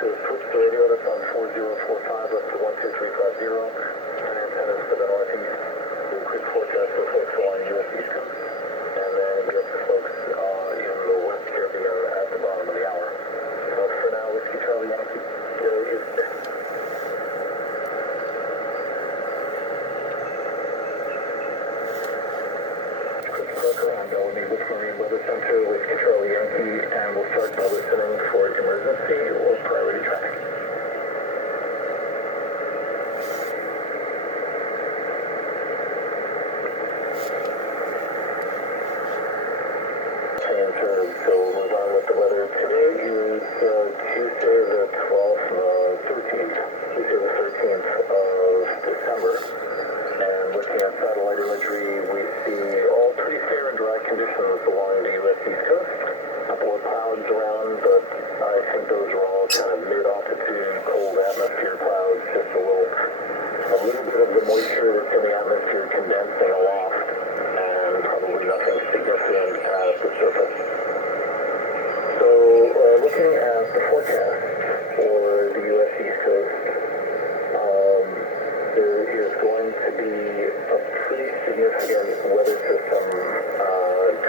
to switch the radio that's on 4045 up to 12350 and antennas to the northeast. Do a quick forecast for folks along U.S. East Coast, and then get the folks in the West Caribbean at the bottom of the hour. So for now, Whiskey Charlie Yankee, Houston. And we'll be with Marine Weather Center, Whiskey Charlie Yankee, and we'll start by listening for emergency or priority traffic. So we'll move on with the weather. Today is Tuesday the 13th of December. And looking at satellite imagery, we see all pretty fair and dry conditions along the U.S. East Coast. A couple of clouds around, but I think those are all kind of mid-altitude, cold atmosphere clouds, just a little bit of the moisture that's in the atmosphere condensing aloft, and probably nothing significant at the surface. So, looking at the forecast for the U.S. East Coast, there is going to be a pretty significant weather system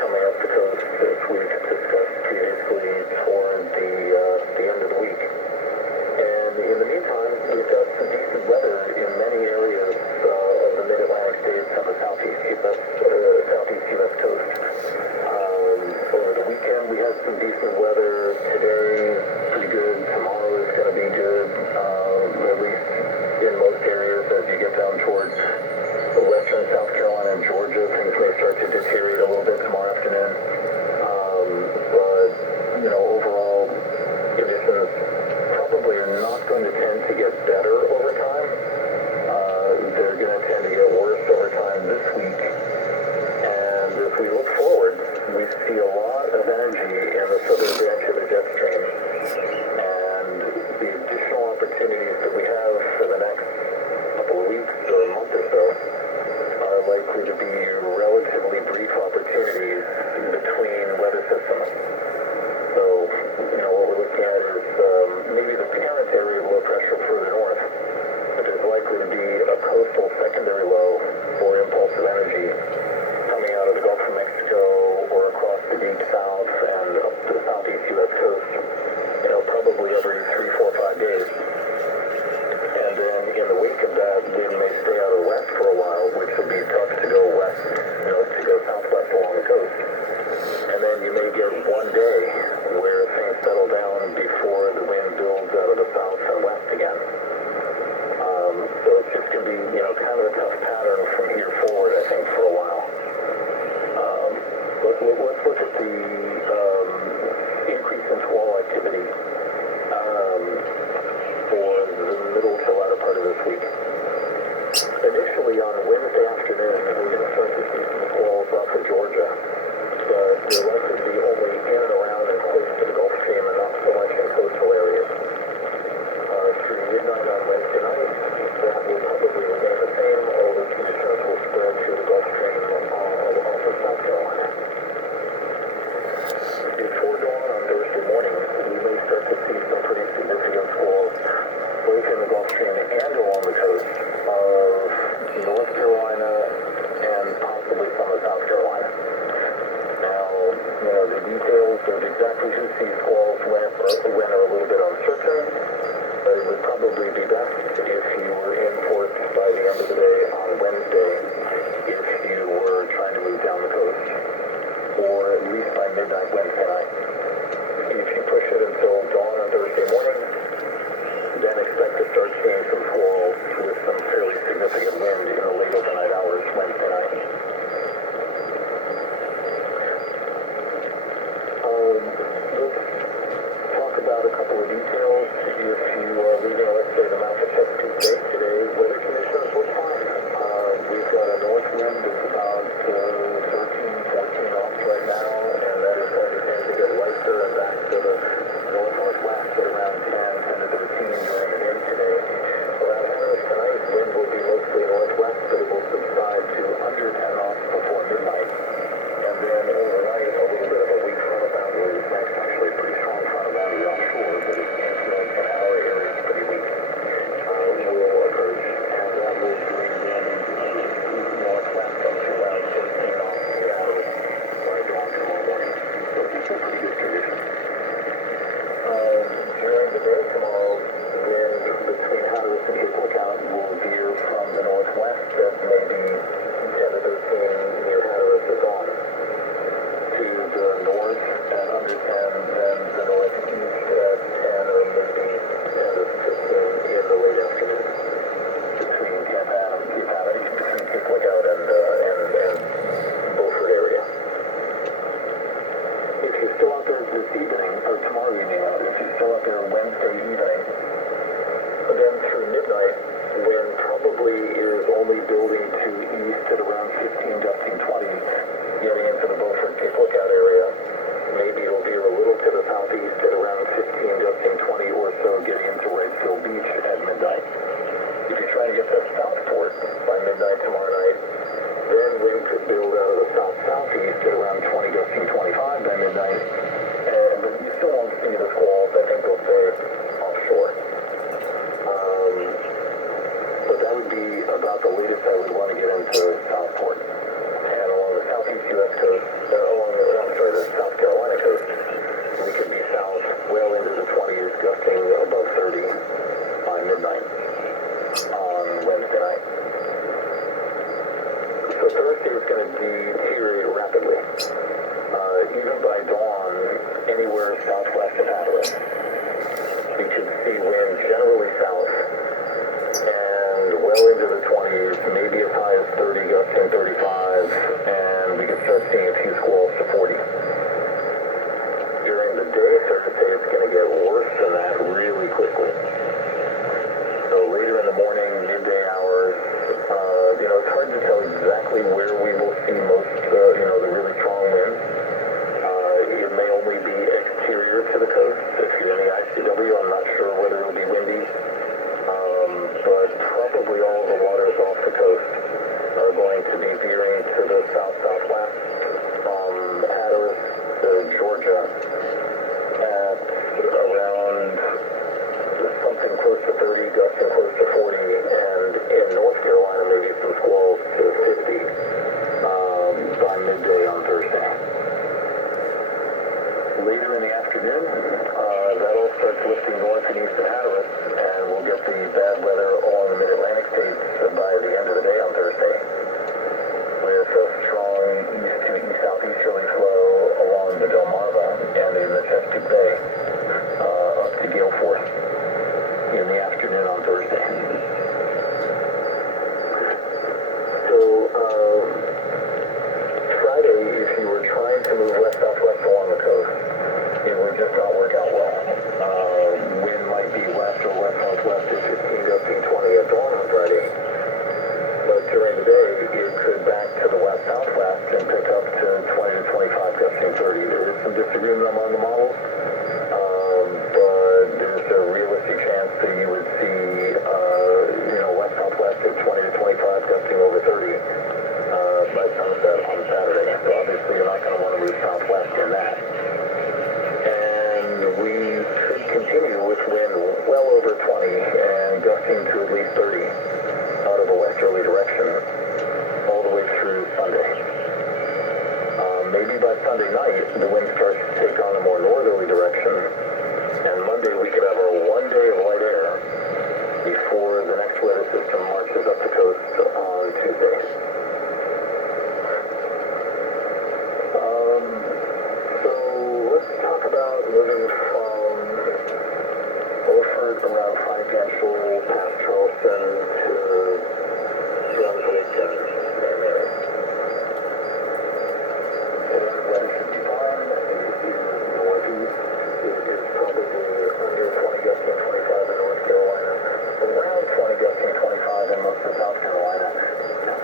coming up the coast this week, discussed previously toward the end of the week. And in the meantime, we've got some decent weather in many areas of the mid-Atlantic states and the southeast U.S. coast. Over the weekend, we had some decent weather. Today, pretty good. Tomorrow is going to be good, at least in most areas. As you get down towards western South Carolina and Georgia, things may start to deteriorate a little bit tomorrow afternoon. But, overall, conditions probably are not going to tend to get better over time. They're going to tend to get worse over time this week. And if we look forward, we see a lot of energy in the southern branch of the jet stream. And the additional opportunities that we have for the next couple of weeks or a month or so are likely to be relatively brief opportunities between weather systems. So, what we're looking at is maybe the parent area of low pressure further north, but there's likely to be a coastal secondary low for impulsive energy coming out of the Gulf of Mexico or across the deep south and up to the southeast U.S. coast, probably every 3, 4, 5 days. And then in the wake of that, wind may stay out of west for a while, which will be tough to go west, to go southwest along the coast. And then you may get one day where things settle down before the wind builds out of the south and west again. So it's just going to be, kind of a tough pattern from here forward, I think, for a while. Let's look at the increase in squall activity for the middle to latter part of this week. Initially, on Wednesday afternoon, we're going to start to see some squalls off of Georgia, but they're likely to be only in and around and close to the Gulf Stream and not so much in coastal areas. Through midnight on Wednesday night, that will probably remain the same, although conditions will spread through the Gulf Stream off of South Carolina. Before dawn on Thursday morning, we may start to see some pretty significant squalls both in the Gulf Stream and along the coast of North Carolina and possibly some of South Carolina. Now, the details of exactly who sees squalls when are a little bit uncertain, but it would probably be best if you were in port by the end of the day on Wednesday if you were trying to move down the coast, or at least by midnight Wednesday night. If you push it until dawn on Thursday morning, then expect to start seeing some squalls with some fairly significant wind in the late overnight hours Wednesday night. Let's talk about a couple of details. If you are leaving, let's say, the Massachusetts Bay today, weather conditions look fine. We've got a north wind that's about 13, 14 knots right now, and that is going to tend to get light lookout area. Maybe it'll veer a little to the southeast at around 15, gusting 20 or so, getting into Wrightsville Beach at midnight. If you try to get to Southport by midnight tomorrow night, then wind could build out of the south-southeast at around 20, gusting 25 by midnight. But you still won't see the squalls. I think they'll stay offshore. But that would be about the latest I would want to get into Southport. And along the southeast U.S. coast, the South Carolina coast, we could be south well into the 20s, gusting above 30 by midnight on Wednesday night. So Thursday is going to deteriorate rapidly. Even by dawn, anywhere southwest of Hatteras, we could see wind generally south and well into the 20s, maybe as high as 30, gusting 35, and we could start seeing a few squalls to 40. During the day Thursday, it's going to get worse than that really quickly. So later in the morning, midday hours, it's hard to tell exactly where we will see most, the really strong winds. It may only be exterior to the coast. If you're in the ICW, I'm not sure whether it'll be windy. But probably all the waters off the coast are going to be veering to the south-southwest from Hatteras to Georgia at around something close to 30, gusting close to 40, and in North Carolina maybe some squalls to 50 by midday on Thursday. Later in the afternoon, that all starts lifting north and east of Hatteras, and we'll get the bad weather along the mid-Atlantic states by the end of the day on Thursday, with a strong east to east-southeasterly flow along the Delmarva and the Chesapeake Bay up to gale force in the afternoon on Thursday. So, Friday, if you were trying to move west-southwest along the coast, it would just not work out well. Wind might be west or west-northwest at 15, gusting 20 at dawn on Friday. But during the day, it could back to the west-southwest and pick up to 20 to 25, gusting 30. There is some disagreement among the models, but there's a realistic chance that you would see, west-southwest at 20 to 25, gusting over 30 by sunset on Saturday. So obviously you're not going to want to move southwest in that. And we could continue with wind well over 20 and gusting to at least 30 out of a westerly direction all the way through Sunday. Maybe by Sunday night, the wind starts to take on a more northerly direction, and Monday we could have our one day of light air before the next weather system marches up the coast on Tuesday. So let's talk about moving from Beaufort around Financial past Charleston to Brunswick and Mary. And weather should be fine. In the northeast, it is probably under 20, gusting 25 in North Carolina, around 20, gusting 25 in most of South Carolina,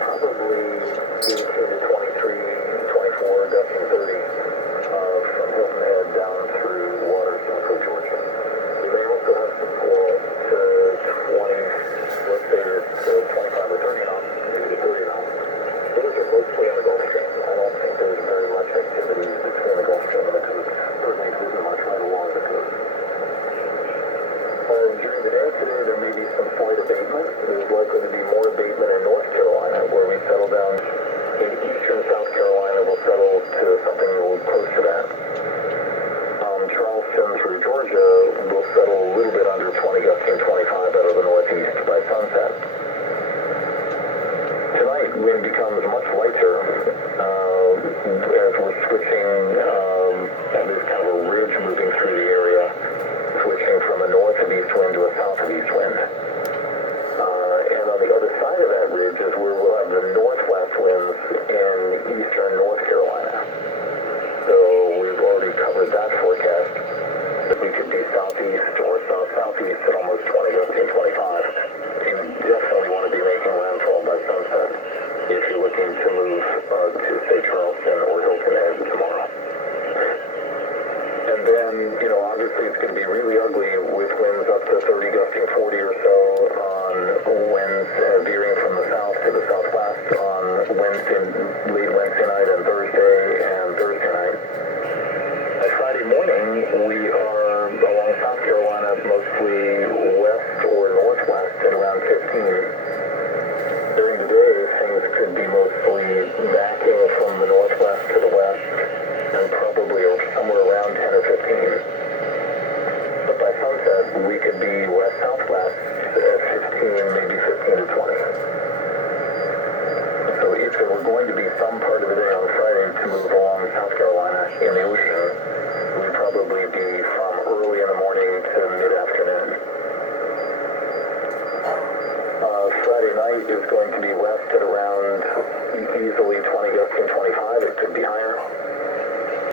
probably 18 to 23, 24, gusting 30 from Hilton Head down through Waters, Central Georgia. We may also have some squall to 20, let's say to 25 or 30 knots, maybe to 30 knots. Those are mostly on the Gulf Stream. I don't think there's very much activity between the Gulf Stream and the coast. Certainly there isn't much right along the coast. During the day today, there may be some slight abatement. There's likely to be more abatement in North Carolina, where we settle down. In eastern South Carolina, we'll settle to something a little close to that. Charleston through Georgia will settle a little bit under 20, gusting 25 out of the northeast by sunset. Tonight, wind becomes much lighter as we're switching, and there's kind of a ridge moving through the area, switching from a north of east wind to a south of east wind. And on the other side of that ridge is where we'll have the northwest winds in eastern North Carolina. So we've already covered that forecast. That we could be southeast or south-southeast at almost 20, gusting 25. You definitely want to be making landfall by sunset if you're looking to move to, say, Charleston or Hilton Head tomorrow. you know, obviously it's going to be really ugly with winds up to 30, gusting 40 or so on winds veering from the south to the southwest on Wednesday, late Wednesday night and Thursday night. Friday morning, we are along South Carolina, mostly west or northwest at around 15. During the day, things could be mostly backing from the northwest to the west and probably somewhere around 10 or 15. But by sunset, we could be west-southwest at 15, maybe 15 to 20. So if there were going to be some part of the day on Friday to move along South Carolina in the ocean, we'd probably be from early in the morning to mid-afternoon. Friday night is going to be west